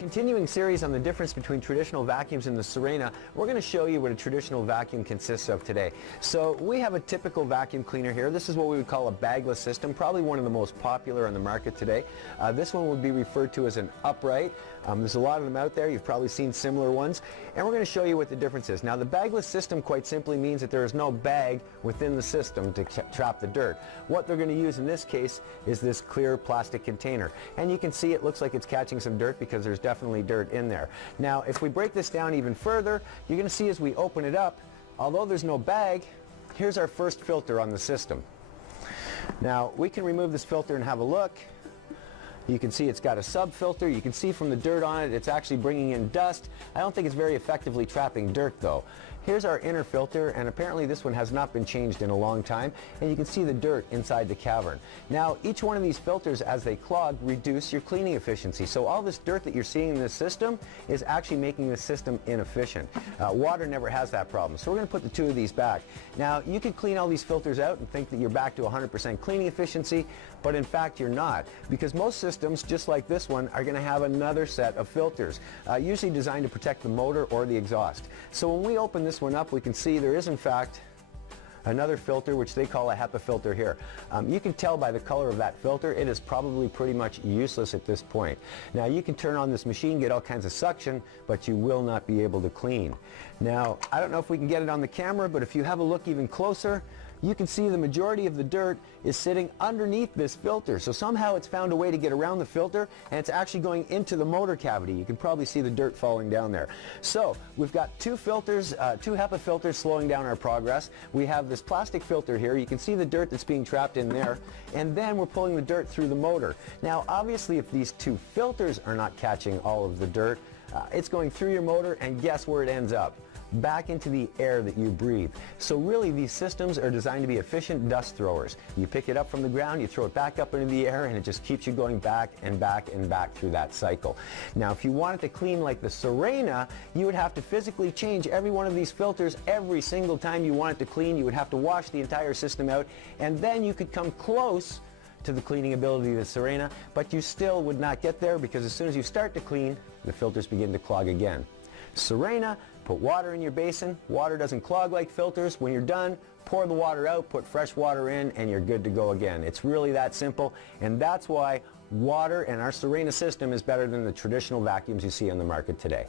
Continuing series on the difference between traditional vacuums and the Sirena, we're going to show you what a traditional vacuum consists of today. So we have a typical vacuum cleaner here. This is what we would call a bagless system, probably one of the most popular on the market today. This one would be referred to as an upright. There's a lot of them out there. You've probably seen similar ones. And we're going to show you what the difference is. Now the bagless system quite simply means that there is no bag within the system to trap the dirt. What they're going to use in this case is this clear plastic container. And you can see it looks like it's catching some dirt because there's definitely dirt in there. Now if we break this down even further, you're going to see as we open it up, although there's no bag, here's our first filter on the system. Now we can remove this filter and have a look. You can see it's got a sub-filter. You can see from the dirt on it, it's actually bringing in dust. I don't think it's very effectively trapping dirt though. Here's our inner filter, and apparently this one has not been changed in a long time, and you can see the dirt inside the cavern. Now each one of these filters, as they clog, reduce your cleaning efficiency. So all this dirt that you're seeing in this system is actually making the system inefficient. Water never has that problem. So we're going to put the two of these back. Now you could clean all these filters out and think that you're back to 100% cleaning efficiency, but in fact you're not, because most systems, just like this one, are going to have another set of filters, usually designed to protect the motor or the exhaust. So when we open this one up, we can see there is in fact another filter, which they call a HEPA filter here. You can tell by the color of that filter, it is probably pretty much useless at this point. Now you can turn on this machine, get all kinds of suction, but you will not be able to clean. Now I don't know if we can get it on the camera, but if you have a look even closer, you can see the majority of the dirt is sitting underneath this filter. So somehow it's found a way to get around the filter, and it's actually going into the motor cavity. You can probably see the dirt falling down there. So we've got two filters, two HEPA filters slowing down our progress. We have this plastic filter here. You can see the dirt that's being trapped in there, and then we're pulling the dirt through the motor. Now obviously if these two filters are not catching all of the dirt, it's going through your motor, and guess where it ends up? Back into the air that you breathe. So really these systems are designed to be efficient dust throwers. You pick it up from the ground, you throw it back up into the air, and it just keeps you going back and back and back through that cycle. Now if you wanted to clean like the Sirena, you would have to physically change every one of these filters every single time you want it to clean. You would have to wash the entire system out, and then you could come close to the cleaning ability of the Sirena, but you still would not get there, because as soon as you start to clean, the filters begin to clog again. Sirena, put water in your basin. Water doesn't clog like filters. When you're done, pour the water out, put fresh water in, and you're good to go again. It's really that simple, and that's why water and our Sirena system is better than the traditional vacuums you see on the market today.